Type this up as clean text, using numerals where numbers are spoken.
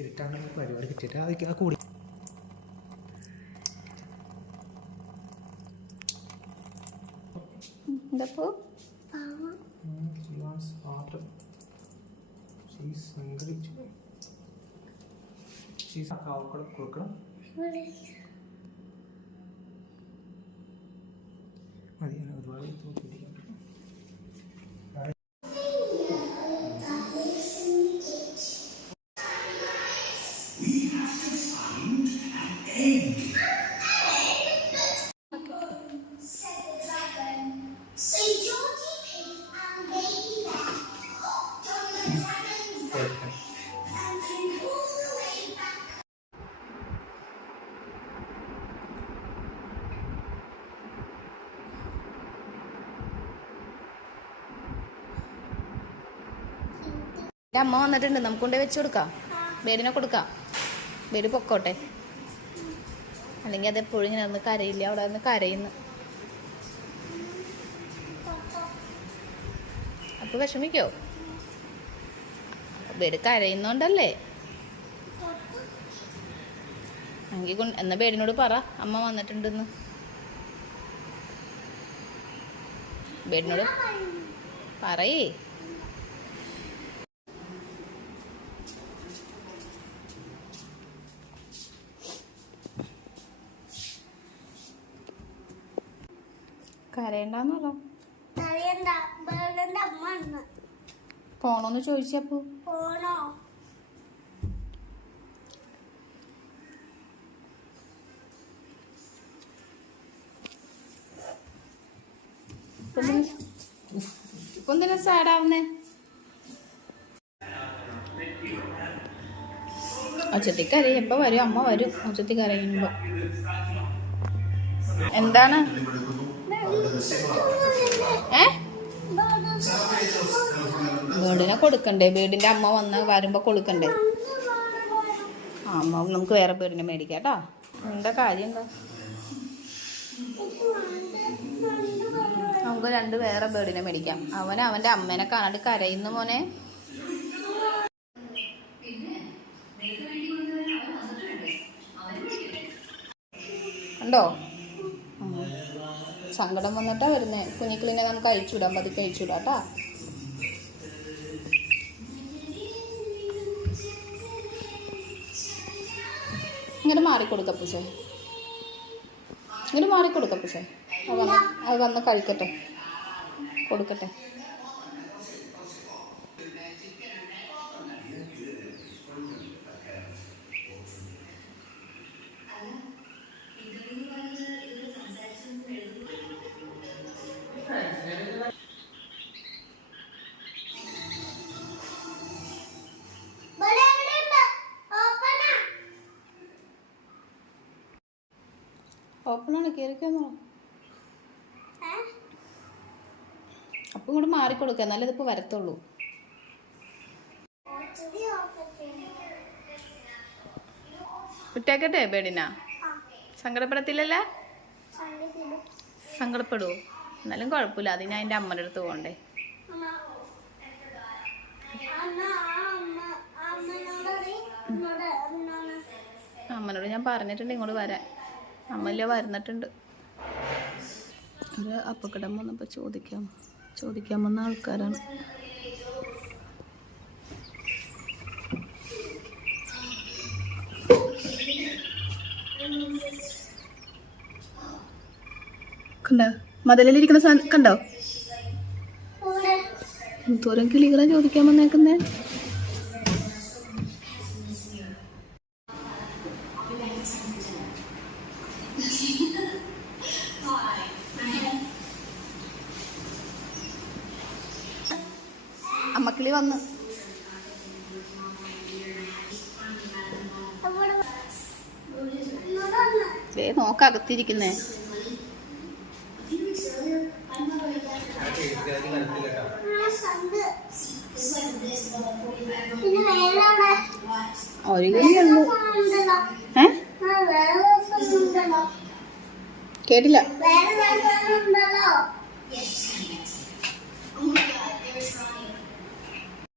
ഇരുട്ടാണ് പരിപാടി കിട്ടിയിട്ട് ആ കൂടി കൊടുക്കണം മതി ഒരുപാട് അമ്മ വന്നിട്ടുണ്ട്, നമുക്ക് കൊണ്ടേ വെച്ച് കൊടുക്കാം. ബേഡിനെ കൊടുക്കാം, ബേഡ് പൊക്കോട്ടെ. അല്ലെങ്കിൽ അതെപ്പോഴും ഇങ്ങനെ ഒന്ന് കരയില്ല, അവിടെ നിന്ന് കരയുന്നു. അപ്പൊ വിഷമിക്കോ? ബേഡ് കരയുന്നോണ്ടല്ലേ. എങ്കിൽ എന്നാ ബേഡിനോട് പറ അമ്മ വന്നിട്ടുണ്ടെന്ന്. ബേഡിനോട് പറയേ. കരയണ്ടെന്നല്ലോ. പോണോന്ന് ചോദിച്ചപ്പോ ഇപ്പൊ എന്തിനാ സാഡാവുന്നേ? ഒച്ചത്തി കരയുമ്പോ വരും, അമ്മ വരും ഒച്ചത്തി കരയുമ്പോ. എന്താണ് ബേഡിനെ കൊടുക്കണ്ടേ? ബേഡിന്റെ അമ്മ വരുമ്പോ കൊടുക്കണ്ടേ? അമ്മ നമുക്ക് വേറെ ബേഡിനെ മേടിക്കാം കേട്ടോ. എന്താ കാര്യം? എന്താ നമുക്ക് രണ്ട് വേറെ ബേഡിനെ മേടിക്കാം. അവന്റെ അമ്മേനെ കാണാണ്ട് കരയുന്നു മോനെ. ഉണ്ടോ? സങ്കടം വന്നിട്ടാ വരുന്നേ. കുഞ്ഞിക്കിളിനെ നമുക്ക് അഴിച്ചുവിടാം, പതുക്കെ അഴിച്ചുവിടാം കേട്ടാ. ഇങ്ങോട്ട് മാറിക്കൊടുക്കപ്പൂസേ, ഇങ്ങോട്ട് മാറിക്കൊടുക്കപ്പൂസേ. അത് വന്ന് കഴിക്കട്ടെ, കൊടുക്കട്ടെ. ഓപ്പണാണ്, കയറിക്കാന്നോ. അപ്പൊ ഇങ്ങോട്ട് മാറിക്കൊടുക്ക, എന്നാലേ ഇതിപ്പോ വരത്തുള്ളൂ. വിട്ടേക്കട്ടെ ബേഡിനാ? സങ്കടപ്പെടത്തില്ലല്ലേ? സങ്കടപ്പെടുവോ? എന്നാലും കുഴപ്പമില്ല, അതിന് അതിന്റെ അമ്മയുടെ അടുത്ത് പോകണ്ടേ. അമ്മനോട് ഞാൻ പറഞ്ഞിട്ടുണ്ട് ഇങ്ങോട്ട് വരാൻ. അമ്മല്ല വരുന്നിട്ടുണ്ട്. ഒരു അപ്പക്കിടം വന്നപ്പോൾ ചോദിക്കാൻ വന്ന ആൾക്കാരാണ്. കണ്ടോ മതിലിരിക്കുന്ന സാധനം കണ്ടോ? എന്തോരം കിളികളാ ചോദിക്കാൻ വന്നേക്കുന്നേ. അമ്മക്കിളി വന്ന് നോക്കകത്തിരിക്കുന്നേ. ഒരു കിളിയുള്ളൂ. കേട്ടില്ല. വെച്ച്